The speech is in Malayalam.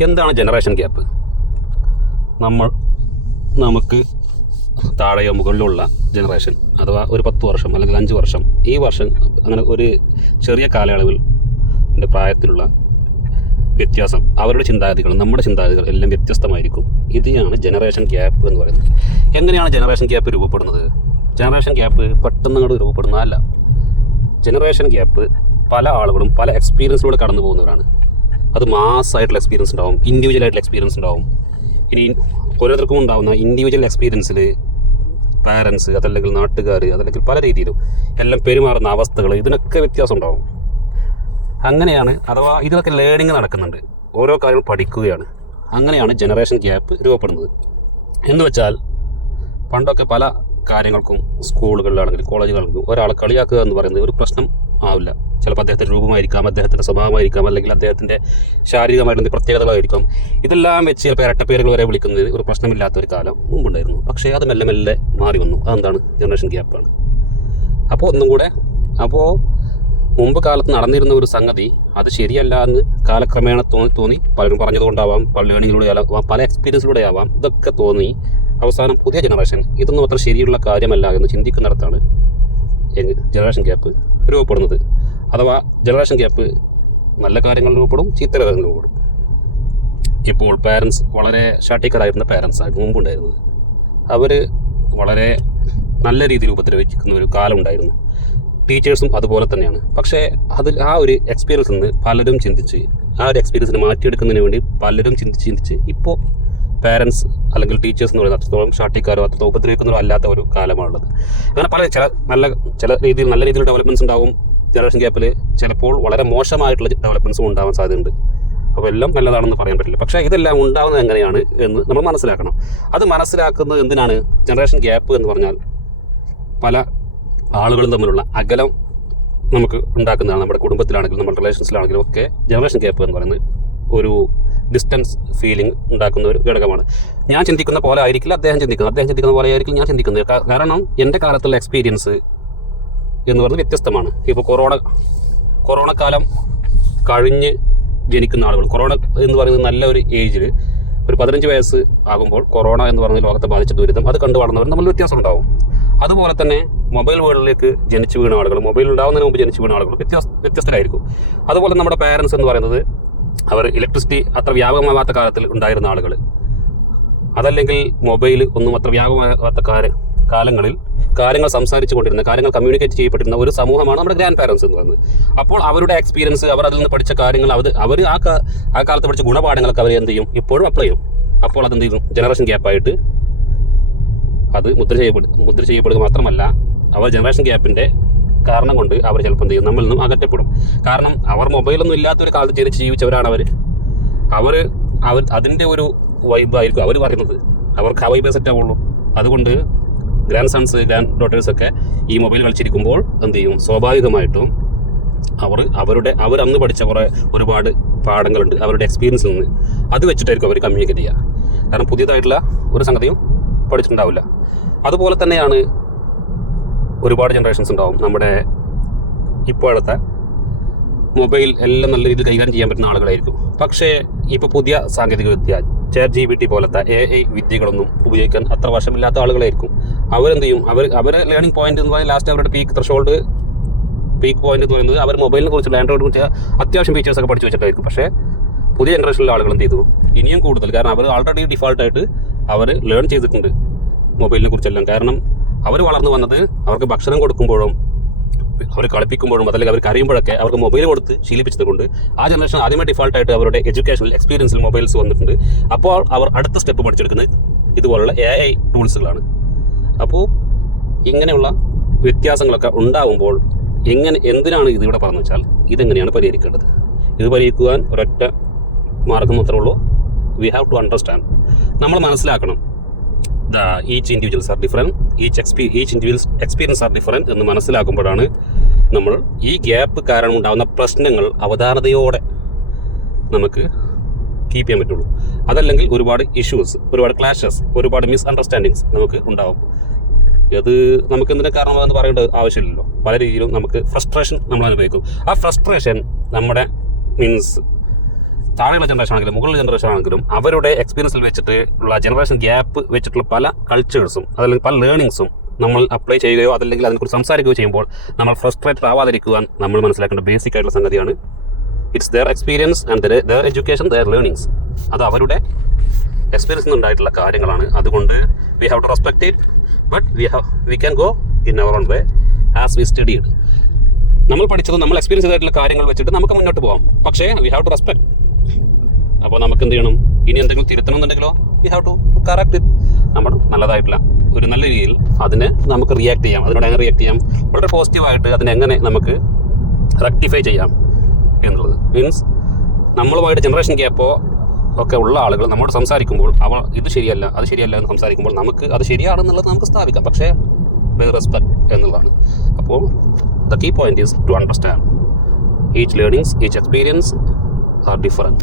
എന്താണ് ജനറേഷൻ ഗ്യാപ്പ് നമ്മൾ നമുക്ക് താഴെയോ മുകളിലുള്ള ജനറേഷൻ അഥവാ ഒരു പത്ത് വർഷം അല്ലെങ്കിൽ അഞ്ച് വർഷം ഈ വർഷം അങ്ങനെ ഒരു ചെറിയ കാലയളവിൽ എന്റെ പ്രായത്തിലുള്ള വ്യത്യാസം അവരുടെ ചിന്താഗതികൾ നമ്മുടെ ചിന്താഗതികൾ എല്ലാം വ്യത്യസ്തമായിരിക്കും. ഇതിനാണ് ജനറേഷൻ ഗ്യാപ്പ് എന്ന് പറയുന്നത്. എങ്ങനെയാണ് ജനറേഷൻ ഗ്യാപ്പ് രൂപപ്പെടുന്നത്? ജനറേഷൻ ഗ്യാപ്പ് പെട്ടെന്ന് അങ്ങോട്ട് രൂപപ്പെടുന്നതല്ല. ജനറേഷൻ ഗ്യാപ്പ് പല ആളുകളും പല എക്സ്പീരിയൻസിലൂടെ കടന്നു പോകുന്നവരാണ് അത് മാസ്സായിട്ടുള്ള എക്സ്പീരിയൻസ് ഉണ്ടാവും. ഇൻഡിവിജ്വൽ ആയിട്ടുള്ള എക്സ്പീരിയൻസ് ഉണ്ടാവും. ഇനി ഓരോരുത്തർക്കും ഉണ്ടാവുന്ന ഇൻഡിവിജ്വൽ എക്സ്പീരിയൻസിൽ പാരൻസ് അതല്ലെങ്കിൽ നാട്ടുകാർ അതല്ലെങ്കിൽ പല രീതിയിലും എല്ലാം പെരുമാറുന്ന അവസ്ഥകൾ ഇതിനൊക്കെ വ്യത്യാസം ഉണ്ടാവും. അങ്ങനെയാണ് അഥവാ ഇതിലൊക്കെ ലേണിംഗ് നടക്കുന്നുണ്ട്. ഓരോ കാര്യങ്ങൾ പഠിക്കുകയാണ്. അങ്ങനെയാണ് ജനറേഷൻ ഗ്യാപ്പ് രൂപപ്പെടുന്നത്. എന്ന് വെച്ചാൽ പണ്ടൊക്കെ പല കാര്യങ്ങൾക്കും സ്കൂളുകളിലാണെങ്കിലും കോളേജുകളിലും ഒരാളെ കളിയാക്കുക എന്ന് പറയുന്നത് ഒരു പ്രശ്നം ആവില്ല. ചിലപ്പോൾ അദ്ദേഹത്തിന്റെ രൂപമായിരിക്കാം അദ്ദേഹത്തിന്റെ സ്വഭാവമായിരിക്കാം അല്ലെങ്കിൽ അദ്ദേഹത്തിന്റെ ശാരീരികമായിട്ടുള്ള പ്രത്യേകതകളായിരിക്കാം. ഇതെല്ലാം വെച്ച് ചിലപ്പോൾ ഇരട്ടപ്പേരുകൾ വരെ വിളിക്കുന്നത് ഒരു പ്രശ്നമില്ലാത്ത ഒരു കാലം മുമ്പുണ്ടായിരുന്നു. പക്ഷേ അത് മെല്ലെ മെല്ലെ മാറി വന്നു. അതെന്താണ്? ജനറേഷൻ ഗ്യാപ്പാണ് അപ്പോൾ ഒന്നും കൂടെ അപ്പോൾ മുമ്പ് കാലത്ത് നടന്നിരുന്ന ഒരു സംഗതി അത് ശരിയല്ല എന്ന് കാലക്രമേണ തോന്നി തോന്നി. പലരും പറഞ്ഞതുകൊണ്ടാവാം പല ലേണിങ്ങിലൂടെ ആവാം പല എക്സ്പീരിയൻസിലൂടെ ആവാം. ഇതൊക്കെ തോന്നി. അവസാനം പുതിയ ജനറേഷൻ ഇതൊന്നും അത്ര ശരിയുള്ള കാര്യമല്ല എന്ന് ചിന്തിക്കുന്നിടത്താണ് ജനറേഷൻ ഗ്യാപ്പ് രൂപപ്പെടുന്നത്. അഥവാ ജനറേഷൻ ഗ്യാപ്പ് നല്ല കാര്യങ്ങൾ രൂപപ്പെടും ചീത്ത കാര്യങ്ങൾ രൂപപ്പെടും. ഇപ്പോൾ പാരൻസ് വളരെ ഷാട്ടിക്കറായിരുന്ന പാരൻസ് ആയിരുന്നു മുമ്പുണ്ടായിരുന്നത് അവർ വളരെ നല്ല രീതിയിൽ ഉപദ്രവിക്കുന്ന ഒരു കാലം ഉണ്ടായിരുന്നു. ടീച്ചേഴ്സും അതുപോലെ തന്നെയാണ്. പക്ഷേ അതിൽ ആ ഒരു എക്സ്പീരിയൻസ് നിന്ന് പലരും ചിന്തിച്ച് ആ ഒരു എക്സ്പീരിയൻസിനെ മാറ്റിയെടുക്കുന്നതിന് വേണ്ടി പലരും ചിന്തിച്ച് ചിന്തിച്ച് ഇപ്പോൾ പാരൻസ് അല്ലെങ്കിൽ ടീച്ചേഴ്സ് എന്ന് പറയുന്നത് അത്രത്തോളം ഷാട്ടിക്കാരോ അത്രത്തോളം ഉപദ്രവിക്കുന്നതോ അല്ലാത്ത ഒരു കാലമാണുള്ളത്. അങ്ങനെ പല ചില നല്ല ചില രീതിയിൽ നല്ല രീതിയിൽ ഡെവലപ്മെന്റ്സ് ഉണ്ടാവും. ജനറേഷൻ ഗ്യാപ്പിൽ ചിലപ്പോൾ വളരെ മോശമായിട്ടുള്ള ഡെവലപ്മെന്റ്സും ഉണ്ടാവാൻ സാധ്യതയുണ്ട്. അപ്പോൾ എല്ലാം നല്ലതാണെന്ന് പറയാൻ പറ്റില്ല. പക്ഷേ ഇതെല്ലാം ഉണ്ടാകുന്നത് എങ്ങനെയാണ് എന്ന് നമ്മൾ മനസ്സിലാക്കണം. അത് മനസ്സിലാക്കുന്നത് എന്തിനാണ്? ജനറേഷൻ ഗ്യാപ്പ് എന്ന് പറഞ്ഞാൽ പല ആളുകളും തമ്മിലുള്ള അകലം നമുക്ക് ഉണ്ടാക്കുന്നതാണ്. നമ്മുടെ കുടുംബത്തിലാണെങ്കിലും നമ്മുടെ റിലേഷൻസിലാണെങ്കിലും ഒക്കെ ജനറേഷൻ ഗ്യാപ്പ് എന്ന് പറയുന്നത് ഒരു ഡിസ്റ്റൻസ് ഫീലിംഗ് ഉണ്ടാക്കുന്ന ഒരു ഘടകമാണ്. ഞാൻ ചിന്തിക്കുന്ന പോലെ ആയിരിക്കില്ല അദ്ദേഹം ചിന്തിക്കുന്നത്. അദ്ദേഹം ചിന്തിക്കുന്ന പോലെ ആയിരിക്കും ഞാൻ ചിന്തിക്കുന്നത്. കാരണം എന്റെ കാലത്തുള്ള എക്സ്പീരിയൻസ് എന്ന് പറയുന്നത് വ്യത്യസ്തമാണ്. ഇപ്പോൾ കൊറോണ കൊറോണ കാലം കഴിഞ്ഞ് ജനിക്കുന്ന ആളുകൾ കൊറോണ എന്ന് പറയുന്നത് നല്ല ഒരു ഏജിൽ ഒരു പതിനഞ്ച് വയസ്സ് ആകുമ്പോൾ കൊറോണ എന്ന് പറഞ്ഞ ലോകത്തെ ബാധിച്ച ദുരിതം അത് കണ്ടു വളർന്നവർ നമ്മൾ വ്യത്യാസം ഉണ്ടാവും. അതുപോലെ തന്നെ മൊബൈൽ വേൾഡിലേക്ക് ജനിച്ചു വീണ ആളുകൾ മൊബൈൽ ഉണ്ടാവുന്നതിന് മുമ്പ് ജനിച്ചു വീണ ആളുകൾ വ്യത്യസ്ത വ്യത്യസ്തരായിരിക്കും. അതുപോലെ നമ്മുടെ പാരൻസ് എന്ന് പറയുന്നത് അവർ ഇലക്ട്രിസിറ്റി അത്ര വ്യാപകമാവാത്ത കാലത്തിൽ ഉണ്ടായിരുന്ന ആളുകൾ അതല്ലെങ്കിൽ മൊബൈൽ ഒന്നും അത്ര വ്യാപകമാകാത്ത കാല കാലങ്ങളിൽ കാര്യങ്ങൾ സംസാരിച്ചു കൊണ്ടിരുന്ന കാര്യങ്ങൾ കമ്മ്യൂണിക്കേറ്റ് ചെയ്യപ്പെട്ടിരുന്ന ഒരു സമൂഹമാണ് നമ്മുടെ ഗ്രാൻഡ് പാരൻസ് എന്ന് പറയുന്നത്. അപ്പോൾ അവരുടെ എക്സ്പീരിയൻസ് അവർ അതിൽ നിന്ന് പഠിച്ച കാര്യങ്ങൾ അവർ അവർ ആ ആ കാലത്ത് പഠിച്ച ഗുണപാഠങ്ങളൊക്കെ അവർ എന്ത് ചെയ്യും? ഇപ്പോഴും അപ്ലൈ ചെയ്യും. അപ്പോൾ അത് അതെന്ത് ചെയ്യും? ജനറേഷൻ ഗ്യാപ്പായിട്ട് അത് മുദ്ര ചെയ്യപ്പെടും മുദ്ര ചെയ്യപ്പെടുക മാത്രമല്ല അവർ ജനറേഷൻ ഗ്യാപ്പിന്റെ കാരണം കൊണ്ട് അവർ ചിലപ്പോൾ എന്ത് ചെയ്യും? നമ്മളിൽ നിന്നും അകറ്റപ്പെടും. കാരണം അവർ മൊബൈലൊന്നും ഇല്ലാത്തൊരു കാലത്ത് ജനിച്ച് ജീവിച്ചവരാണ് അവർ അവർ അവർ അതിന്റെ ഒരു വൈബായിരിക്കും അവർ പറയുന്നത്. അവർക്ക് ആ വൈബേ സെറ്റ് ആവുള്ളൂ. അതുകൊണ്ട് ഗ്രാൻഡ് സൺസ് ഗ്രാൻഡ് ഡോട്ടേഴ്സ് ഒക്കെ ഈ മൊബൈൽ കളിച്ചിരിക്കുമ്പോൾ എന്ത് ചെയ്യും? സ്വാഭാവികമായിട്ടും അവർ അവരുടെ അവർ അന്ന് പഠിച്ച കുറേ ഒരുപാട് പാഠങ്ങളുണ്ട്. അവരുടെ എക്സ്പീരിയൻസിൽ നിന്ന് അത് വെച്ചിട്ടായിരിക്കും അവർ കമ്മ്യൂണിക്കേറ്റ് ചെയ്യുക. കാരണം പുതിയതായിട്ടുള്ള ഒരു സംഗതിയും പഠിച്ചിട്ടുണ്ടാവില്ല. അതുപോലെ തന്നെയാണ് ഒരുപാട് ജനറേഷൻസ് ഉണ്ടാവും. നമ്മുടെ ഇപ്പോഴത്തെ മൊബൈൽ എല്ലാം നല്ല രീതിയിൽ കൈകാര്യം ചെയ്യാൻ പറ്റുന്ന ആളുകളായിരിക്കും. പക്ഷേ ഇപ്പോൾ പുതിയ സാങ്കേതിക വിദ്യ ചാറ്റ് ജി ബി ടി പോലത്തെ എ ഐ വിദ്യകളൊന്നും ഉപയോഗിക്കാൻ അത്ര വശമില്ലാത്ത ആളുകളായിരിക്കും. അവരെന്ത് ചെയ്യും? അവർ അവരെ ലേണിംഗ് പോയിന്റ് എന്ന് പറഞ്ഞാൽ ലാസ്റ്റ് അവരുടെ പീക്ക് ത്രഷോൾഡ് പീക്ക് പോയിന്റ് എന്ന് പറയുന്നത് അവർ മൊബൈലിനെ കുറിച്ചുള്ള ആൻഡ്രോയിഡ് കുറിച്ച് അത്യാവശ്യം ഫീച്ചേഴ്സ് ഒക്കെ പഠിച്ചു വെച്ചിട്ടായിരിക്കും. പക്ഷേ പുതിയ ജനറേഷനിലെ ആളുകൾ എന്ത് ചെയ്തു? ഇനിയും കൂടുതൽ. കാരണം അവർ ആൾറെഡി ഡിഫോൾട്ടായിട്ട് അവർ ലേൺ ചെയ്തിട്ടുണ്ട് മൊബൈലിനെ കുറിച്ചെല്ലാം. കാരണം അവർ വളർന്നു വന്നത് അവർക്ക് ഭക്ഷണം കൊടുക്കുമ്പോഴും അവർ കളിപ്പിക്കുമ്പോഴും അതല്ലെങ്കിൽ അവർ കരയുമ്പോഴൊക്കെ അവർക്ക് മൊബൈൽ കൊടുത്ത് ശീലിപ്പിച്ചത് കൊണ്ട് ആ ജനറേഷൻ ആദ്യമേ ഡിഫോൾട്ടായിട്ട് അവരുടെ എഡ്യൂക്കേഷണൽ എക്സ്പീരിയൻസിൽ മൊബൈൽസ് വന്നിട്ടുണ്ട്. അപ്പോൾ അവർ അടുത്ത സ്റ്റെപ്പ് പഠിച്ചെടുക്കുന്നത് ഇതുപോലുള്ള എ ഐ ടൂൾസുകളാണ് അപ്പോൾ ഇങ്ങനെയുള്ള വ്യത്യാസങ്ങളൊക്കെ ഉണ്ടാവുമ്പോൾ എങ്ങനെ എന്തിനാണ് ഇതിവിടെ പറഞ്ഞു വെച്ചാൽ ഇതെങ്ങനെയാണ് പരിഹരിക്കേണ്ടത്? ഇത് പരിഹരിക്കുവാൻ ഒരൊറ്റ മാർഗം മാത്രമേ ഉള്ളൂ. വി ഹാവ് ടു അണ്ടർസ്റ്റാൻഡ് നമ്മൾ മനസ്സിലാക്കണം. The each individuals are different each എക്സ്പീ each individuals experience are different എന്ന് മനസ്സിലാക്കുമ്പോഴാണ് നമ്മൾ ഈ ഗ്യാപ്പ് കാരണം ഉണ്ടാകുന്ന പ്രശ്നങ്ങൾ അവധാനതയോടെ നമുക്ക് കീപ്പ് ചെയ്യാൻ പറ്റുള്ളൂ. അതല്ലെങ്കിൽ ഒരുപാട് ഇഷ്യൂസ് ഒരുപാട് ക്ലാഷസ് ഒരുപാട് മിസ് അണ്ടർസ്റ്റാൻഡിങ്സ് നമുക്ക് ഉണ്ടാവും. അത് നമുക്ക് എന്തിനു കാരണമാണെന്ന് പറയേണ്ട ആവശ്യമില്ലല്ലോ. പല രീതിയിലും നമുക്ക് ഫ്രസ്ട്രേഷൻ നമ്മൾ അനുഭവിക്കും. ആ ഫ്രസ്ട്രേഷൻ നമ്മുടെ മീൻസ് താഴെയുള്ള ജനറേഷൻ ആണെങ്കിലും മുകളിലെ ജനറേഷൻ ആണെങ്കിലും അവരുടെ എക്സ്പീരിയൻസിൽ വെച്ചിട്ട് ഉള്ള ജനറേഷൻ ഗ്യാപ്പ് വെച്ചിട്ടുള്ള പല കൾച്ചേഴ്സും അതല്ലെങ്കിൽ പല ലേണിങ്സും നമ്മൾ അപ്ലൈ ചെയ്യുകയോ അതല്ലെങ്കിൽ അതിനെക്കുറിച്ച് സംസാരിക്കുകയോ ചെയ്യുമ്പോൾ നമ്മൾ ഫ്രസ്ട്രേറ്റഡ് ആവാതിരിക്കുവാൻ നമ്മൾ മനസ്സിലാക്കേണ്ട ബേസിക് ആയിട്ടുള്ള സംഗതിയാണ്. It's their experience and their education their learnings അത് അവരുടെ എക്സ്പീരിയൻസ് ഉണ്ടായിട്ടുള്ള കാര്യങ്ങളാണ്. അതുകൊണ്ട് we have to respect it but we have we can go in our own way as we studied നമ്മൾ പഠിച്ചത് നമ്മൾ എക്സ്പീരിയൻസ് ചെയ്തിട്ടുള്ള കാര്യങ്ങൾ വെച്ചിട്ട് നമുക്ക് മുന്നോട്ട് പോകാം പക്ഷേ വി ഹാവ് ടു റെസ്പെക്ട് അപ്പോൾ നമുക്ക് എന്ത് ചെയ്യണം? ഇനി എന്തെങ്കിലും തിരുത്തണം എന്നുണ്ടെങ്കിലോ വി ഹാവ് ടു കറക്റ്റ് നമ്മൾ നല്ലതായിട്ടില്ല ഒരു നല്ല രീതിയിൽ അതിനെ നമുക്ക് റിയാക്ട് ചെയ്യാം. അതിനോട് എങ്ങനെ റിയാക്ട് ചെയ്യാം? വളരെ പോസിറ്റീവായിട്ട് അതിനെ എങ്ങനെ നമുക്ക് റെക്ടിഫൈ ചെയ്യാം എന്നുള്ളത്. മീൻസ് നമ്മളുമായിട്ട് ജനറേഷൻ ഗ്യാപ്പോ ഒക്കെ ഉള്ള ആളുകൾ നമ്മോട് സംസാരിക്കുമ്പോൾ അവ ഇത് ശരിയല്ല അത് ശരിയല്ല എന്ന് സംസാരിക്കുമ്പോൾ നമുക്ക് അത് ശരിയാണെന്നുള്ളത് നമുക്ക് സ്ഥാപിക്കാം. പക്ഷേ വിത്ത് റെസ്പെക്ട് എന്നുള്ളതാണ്. അപ്പോൾ the key point is to understand each learnings each experience are different